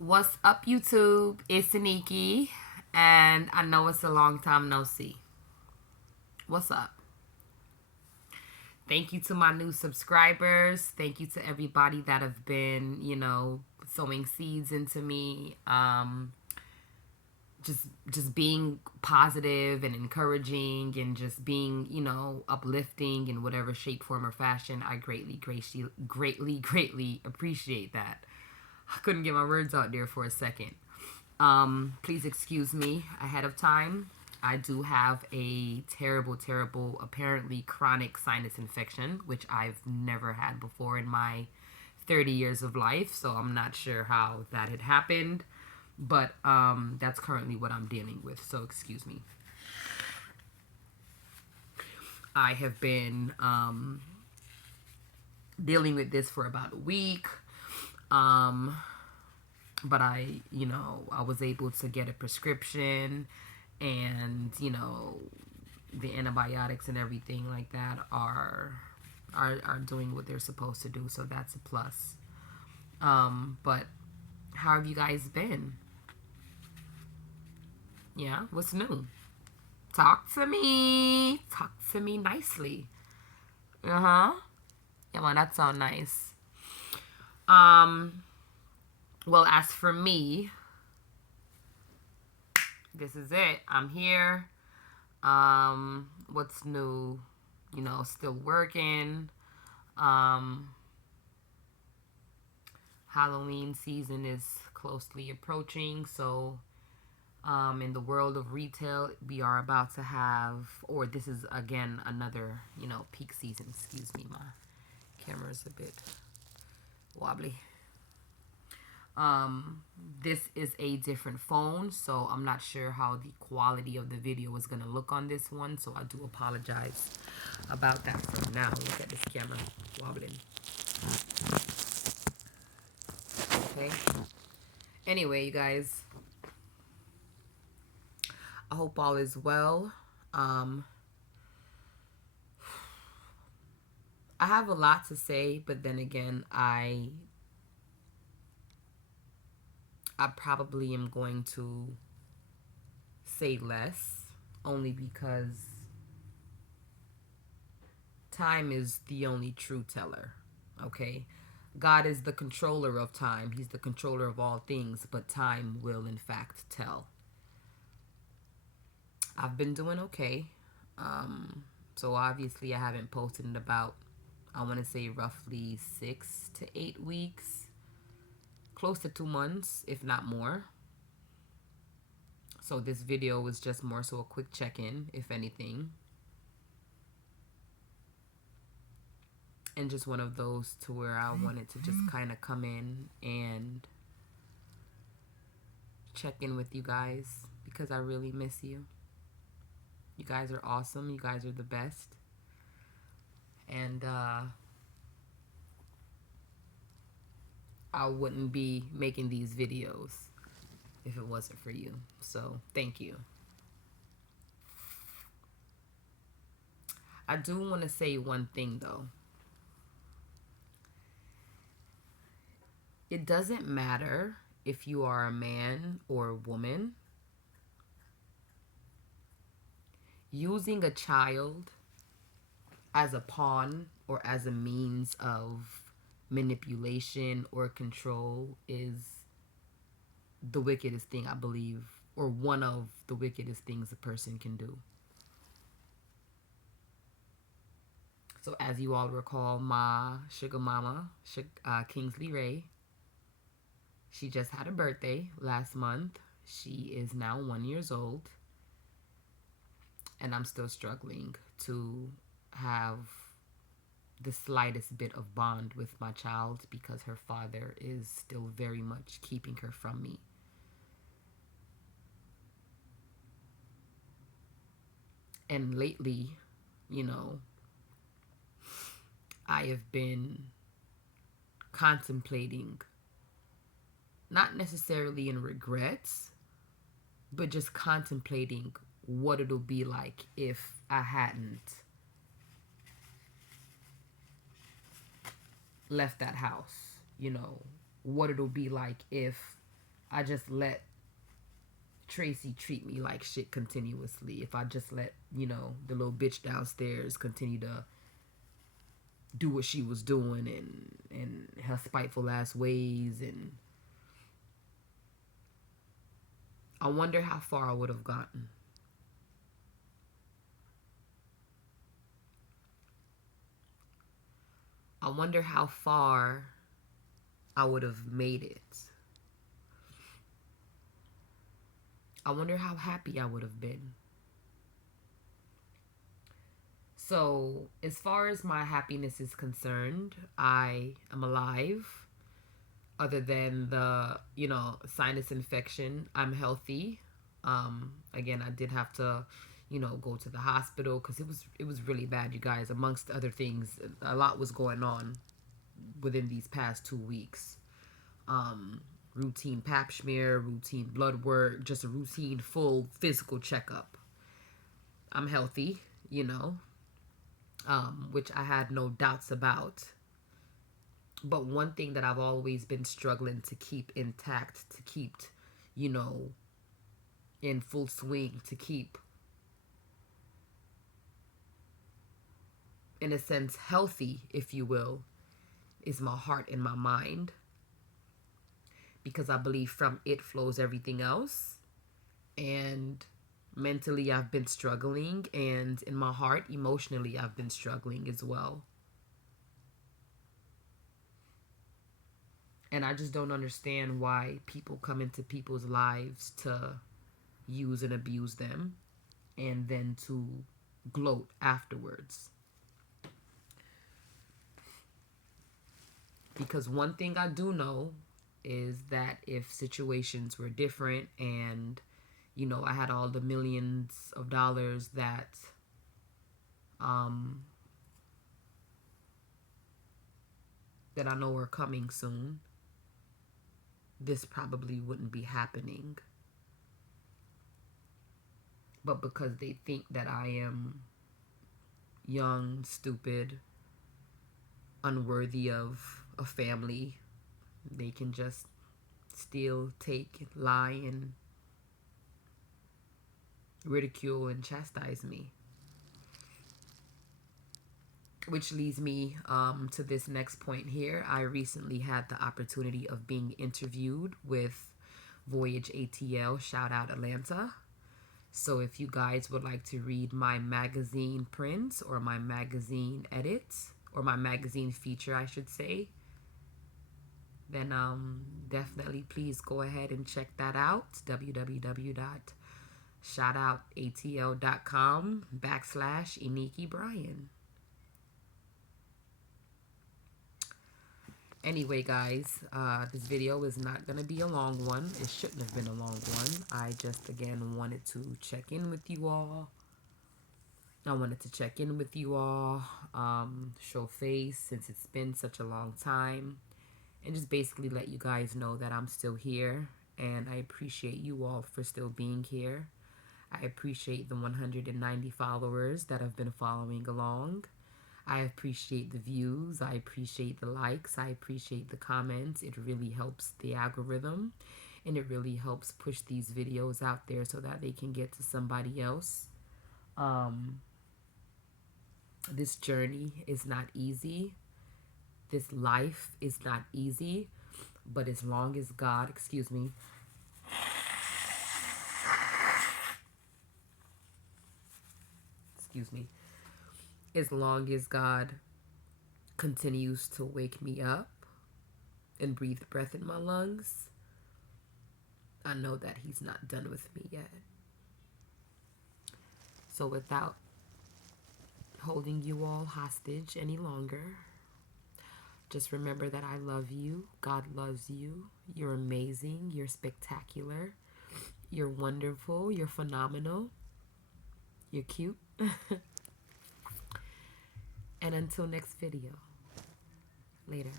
What's up, YouTube? It's Aniki, and I know it's a long time no see. What's up? Thank you to my new subscribers. Thank you to everybody that have been, sowing seeds into me. Just being positive and encouraging and just being, uplifting in whatever shape, form, or fashion. I greatly appreciate that. I couldn't get my words out there for a second. Please excuse me ahead of time. I do have a terrible, apparently chronic sinus infection, which I've never had before in my 30 years of life. So I'm not sure how that had happened, but that's currently what I'm dealing with. So excuse me. I have been dealing with this for about a week. But I was able to get a prescription, and the antibiotics and everything like that are doing what they're supposed to do, so that's a plus. But how have you guys been? Yeah, what's new? Talk to me nicely. Uh-huh. Yeah, man, that sounds nice. um well, as for me, this is it. I'm here. What's new? Still working. Um, Halloween season is closely approaching, so in the world of retail, we are about to have, or this is again another, peak season. Excuse me, my camera's a bit wobbly. This is a different phone, so I'm not sure how the quality of the video is going to look on this one, so I do apologize about that for now. Look at this camera wobbling. Okay. Anyway, you guys, I hope all is well. I have a lot to say, but then again, I probably am going to say less, only because time is the only true teller. Okay? God is the controller of time. He's the controller of all things, but time will in fact tell. I've been doing okay. So obviously I haven't posted in about, I want to say, roughly 6 to 8 weeks. Close to 2 months, if not more. So this video was just more so a quick check-in, if anything. And just one of those to where I wanted to just kind of come in and check in with you guys, because I really miss you. You guys are awesome. You guys are the best. And I wouldn't be making these videos if it wasn't for you. So thank you. I do want to say one thing though. It doesn't matter if you are a man or a woman. Using a child as a pawn or as a means of manipulation or control is the wickedest thing, I believe, or one of the wickedest things a person can do. So as you all recall, my sugar mama, Kingsley Ray, she just had a birthday last month. She is now 1 year old. And I'm still struggling to have the slightest bit of bond with my child, because her father is still very much keeping her from me. And lately, I have been contemplating, not necessarily in regrets, but just contemplating what it'll be like if I hadn't left that house. What it'll be like if I just let Tracy treat me like shit continuously. If I just let, you know, the little bitch downstairs continue to do what she was doing and her spiteful ass ways, and I wonder how far I would have gotten. I wonder how far I would have made it. I wonder how happy I would have been. So, as far as my happiness is concerned, I am alive. Other than the, you know, sinus infection, I'm healthy. Again, I did have to, you know, go to the hospital because it was really bad, you guys. Amongst other things, a lot was going on within these past 2 weeks. Routine pap smear, routine blood work, just a routine full physical checkup. I'm healthy, you know, which I had no doubts about. But one thing that I've always been struggling to keep intact, to keep, you know, in full swing, to keep, in a sense, healthy, if you will, is my heart and my mind. Because I believe from it flows everything else. And mentally, I've been struggling. And in my heart, emotionally, I've been struggling as well. And I just don't understand why people come into people's lives to use and abuse them and then to gloat afterwards. Because one thing I do know is that if situations were different and, you know, I had all the millions of dollars that that I know are coming soon, this probably wouldn't be happening. But because they think that I am young, stupid, unworthy of a family, they can just steal, take, lie, and ridicule and chastise me. Which leads me to this next point here. I recently had the opportunity of being interviewed with Voyage ATL, shout out Atlanta. So if you guys would like to read my magazine prints or my magazine edits, or my magazine feature, I should say, then definitely please go ahead and check that out. www.shoutoutatl.com/Iniki Anyway, guys, this video is not going to be a long one. It shouldn't have been a long one. I just, again, wanted to check in with you all. Show face since it's been such a long time. And just basically let you guys know that I'm still here. And I appreciate you all for still being here. I appreciate the 190 followers that have been following along. I appreciate the views. I appreciate the likes. I appreciate the comments. It really helps the algorithm. And it really helps push these videos out there so that they can get to somebody else. This journey is not easy. This life is not easy. But as long as God, excuse me, as long as God continues to wake me up and breathe breath in my lungs, I know that he's not done with me yet. So without holding you all hostage any longer, just remember that I love you. God loves you. You're amazing. You're spectacular. You're wonderful. You're phenomenal. You're cute. And until next video, later.